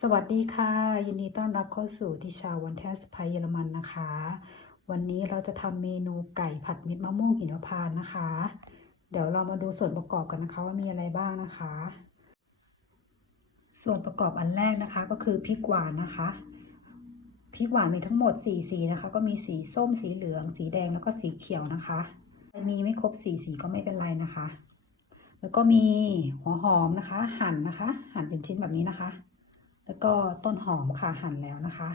สวัสดีค่ะ ยินดีต้อนรับเข้าสู่ทิชาวันเทสไพเยอรมันนะคะ วันนี้เราจะทำเมนูไก่ผัดเม็ดมะม่วงหิมพานต์นะคะ เดี๋ยวเรามาดูส่วนประกอบกันนะคะว่ามีอะไรบ้างนะคะ ส่วนประกอบอันแรกนะคะก็คือพริกหวานนะคะพริกหวานมีทั้งหมด4สีนะคะ ก็มีสีส้มสีเหลือง สีแดงแล้วก็สีเขียวนะคะมีไม่ครบสีสีก็ไม่เป็นไรนะคะ แล้วก็มีหัวหอมนะคะ หั่นนะคะ หั่นเป็นชิ้นแบบนี้นะคะ แล้วก็ต้นหอมค่ะหั่นแล้วนะคะ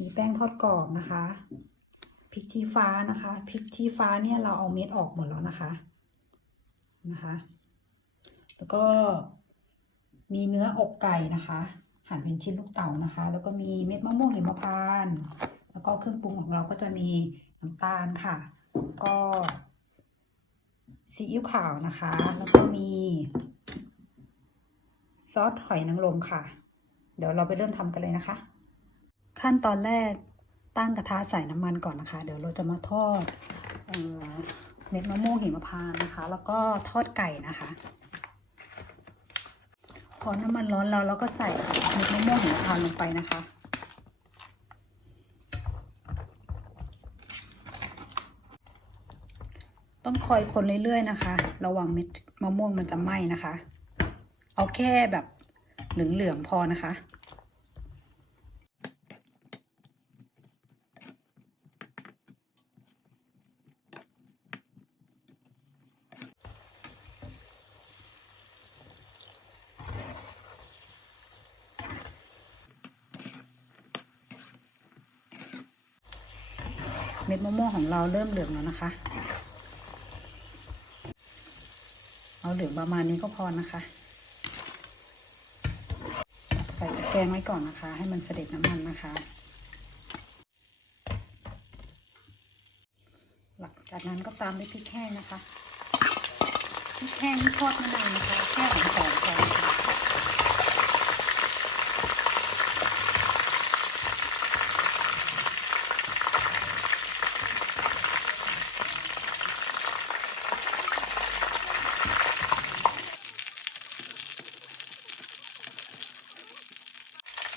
มีแป้งทอดกรอบนะคะพริกชี้ฟ้านะคะพริกชี้ฟ้าเนี่ยเราเอาเม็ดออกหมดแล้วนะคะนะคะ แล้วก็มีเนื้ออกไก่นะคะ หั่นเป็นชิ้นลูกเต๋านะคะ แล้วก็มีเม็ดมะม่วงหิมพานต์แล้วก็เครื่องปรุงของเราก็จะมีน้ำตาลค่ะ ก็ซีอิ๊วขาวนะคะ แล้วก็มีซอสหอยนางรมค่ะ เดี๋ยวเราไปเริ่มทำกันเลยนะคะ ขั้นตอนแรกตั้งกระทะใส่น้ำมันก่อนนะคะ เดี๋ยวเราจะมาทอดเออเม็ดมะม่วงหิมพานต์นะคะ แล้วก็ทอดไก่นะคะ พอน้ำมันร้อนแล้วเราก็ใส่เม็ดมะม่วงหิมพานต์ลงไปนะคะต้องคอยคนเรื่อยๆนะคะ ระวังเม็ดมะม่วงมันจะไหม้นะคะ เอาแค่แบบ เหลืองๆพอนะคะเม็ดมะม่วงของเราเริ่มเหลืองแล้วนะคะ เอาเหลืองประมาณนี้ก็พอนะคะ ใส่ตะแกร งไว้ก่อนนะคะ ให้มันเสด็จน้ำมันนะคะ หลังจากนั้นก็ตามด้วยพริกแห้งนะคะพริกแห้งทอดมะนาวนะคะแค่หอมหอมก่อนนะคะ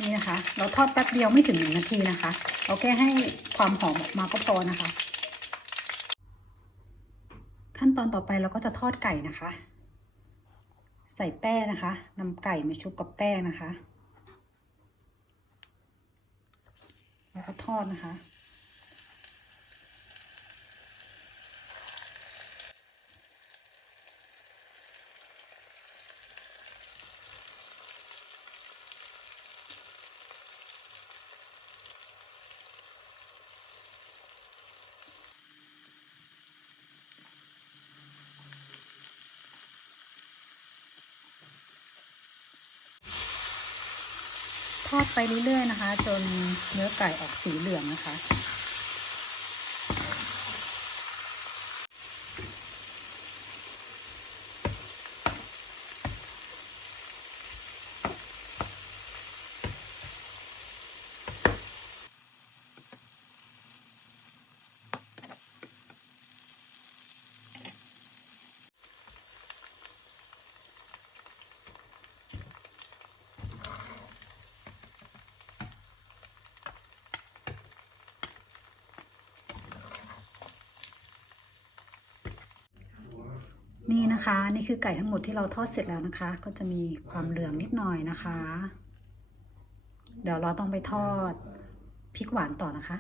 นี่นะคะ เราทอดแป๊บเดียวไม่ถึงหนึ่งนาทีนะคะ เราแค่ให้ความหอมออกมาก็พอนะคะ ขั้นตอนต่อไปเราก็จะทอดไก่นะคะ ใส่แป้งนะคะนำไก่มาชุบกับแป้งนะคะ แล้วก็ทอดนะคะ ทอดไปเรื่อยๆนะคะ จนเนื้อไก่ออกสีเหลืองนะคะ นี่นะคะ นี่คือไก่ทั้งหมดที่เราทอดเสร็จแล้วนะคะ ก็จะมีความเหลืองนิดหน่อยนะคะ เดี๋ยวเราต้องไปทอดพริกหวานต่อนะคะ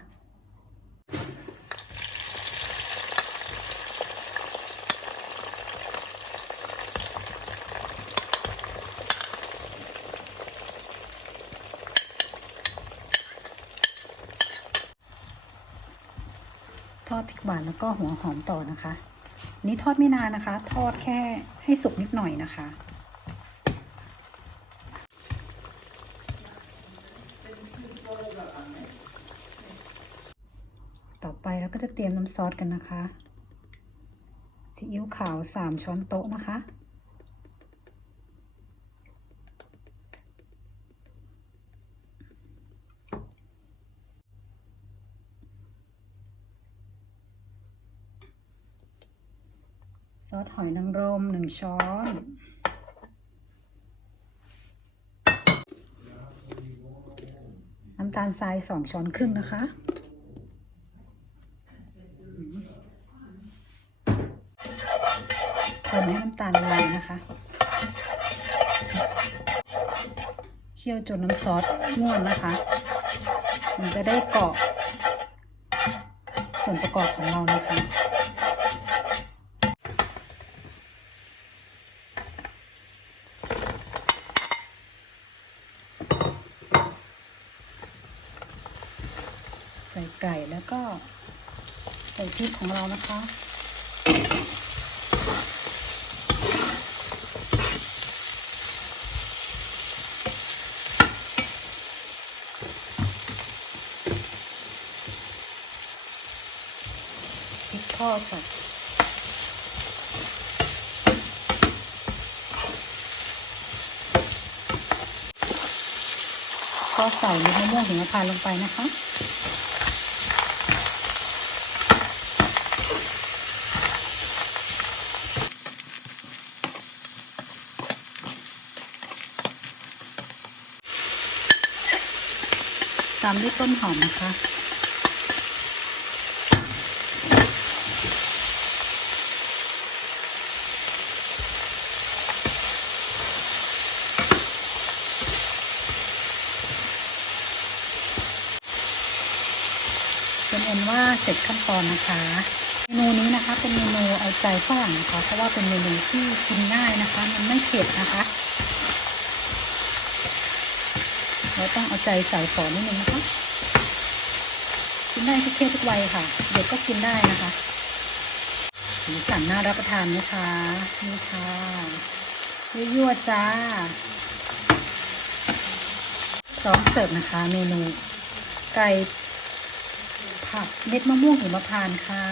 ทอดพริกหวานแล้วก็หัวหอมต่อนะคะ นี่ทอดไม่นานนะคะ ทอดแค่ให้สุกนิดหน่อยนะคะ ต่อไปเราก็จะเตรียมน้ำซอสกันนะคะซีอิ๊วขาว 3 ช้อนโต๊ะนะคะ ซอสหอยนางรมหนึ่งช้อน น้ำตาลทรายสองช้อนครึ่งนะคะ คนให้น้ำตาลละลายนะคะ เคี่ยวจนน้ำซอสง่วนนะคะ มันจะได้เกาะส่วนประกอบของเรานะคะ ใส่ ไก่แล้วก็ใส่พริกของเรานะคะพริกทอดค่ะก็ใส่เม็ดมะม่วงหิมพานต์ลงไปนะคะามด้วยต้นหอมนะคะ เป็นอันว่าเสร็จขั้นตอนนะคะ เมนูนี้นะคะเป็นเมนูเอาใจฝรั่งนะคะเพราะว่าเป็นเมนูที่กินง่ายนะคะ มันไม่เผ็ดนะคะ เราต้องเอาใจใส่ฝอนิดนึงนะคะ กินได้ทุกเพศทุกวัยค่ะ เด็กก็กินได้นะคะสีสันน่ารับประทานนะคะนี่ค่ะยั่วๆจ้าพร้อมเสิร์ฟนะคะ เมนู ไก่ผักเม็ดมะม่วงหิมพานต์ค่ะ